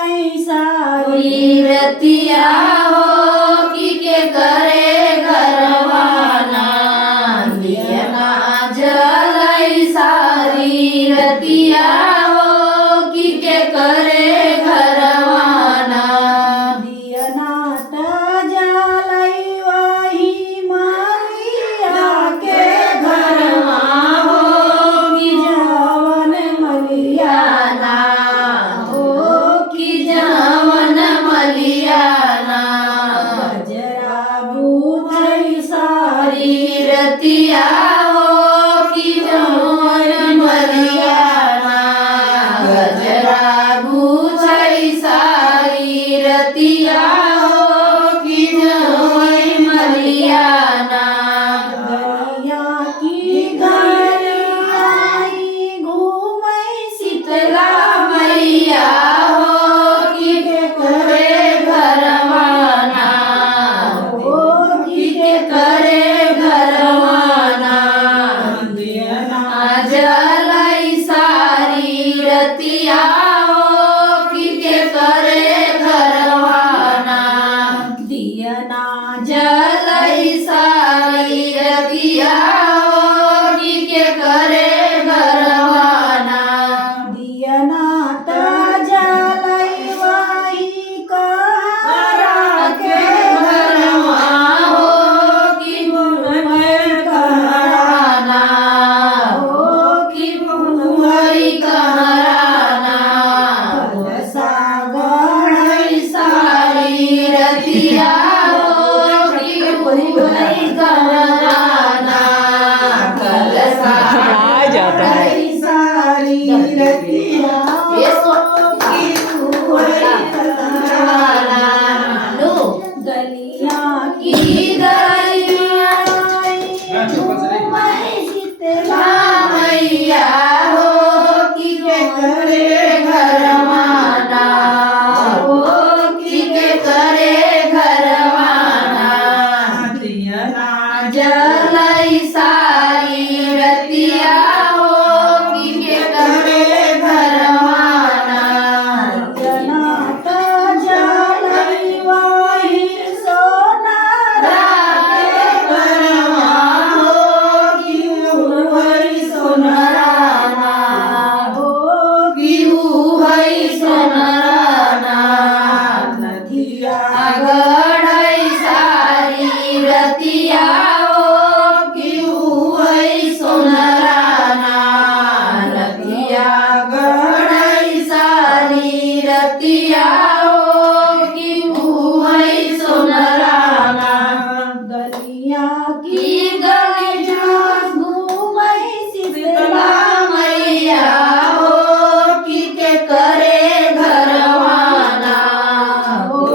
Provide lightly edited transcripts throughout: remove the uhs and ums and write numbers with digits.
जलाई सारी रतिया हो की के करे घरवाना दिया ना जलाई सारी रतिया हो की के करे घरवाना दिया नाट जलाई वही मालिया के घरवा हो की जवन मलिया मलियाना हो की जवन मलियाना गजरा बूथई सारी रतिया हो की जवन मलियाना गजरा गुछई सारी रतिया हो की जवन मलियाना गलिया की गलियाई घूमई शीतला मैया हो की के करे घरवाना हो की के करे घरवाना जलाई सारी रतिया हो की के करे घरवाना दियना जलाई सारी रतिया हो की के करे घरवाना दियना त जलाई वही कहारा के घरवा हो की मुहई कहराना हो की मुहई कहराना सागणई सारी रतिया हो की मुहई कहराना कलसा सारी रतिया ये सो की हुई कहराना लो गलिया की गलिया घूमई शीतला मैया हो की के करे घरवाना हो की के करे घरवाना जलाई सारी रतिया हो की के करे घरवाना जनात जलाई वही सोनारा रागे घरवा हो की हुई सोनराना हो की हुई सोनराना नदिया गड़ई सारी रतिया हो की हुई सोनराना रतिया गड़ई सारी रतिया हो की हुई सोनराना गलिया की की गलिया घूमई शीतला शीतला मैया हो की के करे घरवाना हो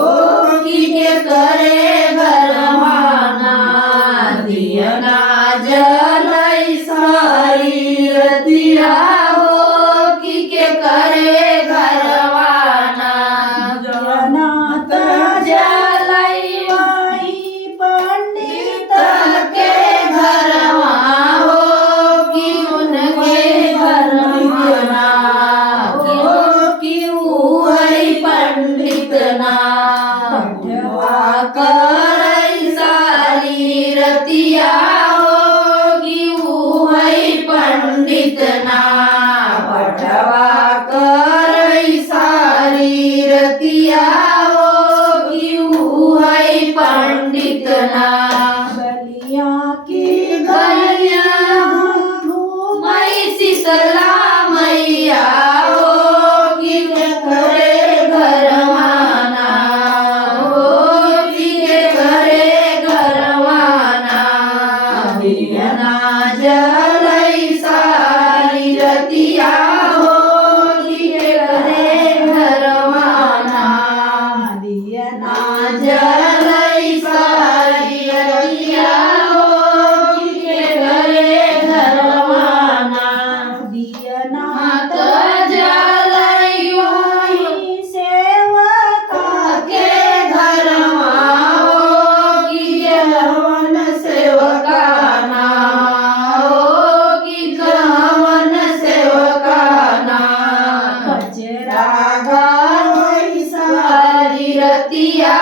की के करे घरवाना दियना जलाई सारी रतिया हो की के करे घरवाना जनात जलाई वही पंडित के घरवा हो कि उनके घरवाना हो कि वही पंडित ना पठवा करई सारी रतिया हो कि वही पंडित ना पठवा करई सारी रतिया हो कि वही पंडित ना गलिया की गलिया मई शीतला मैया हो कि के करे घरवाना हो कि के करे घरवाना दियना जलाई सारी रतिया हो कि के करे घरवाना दियना जलाई सारी रतिया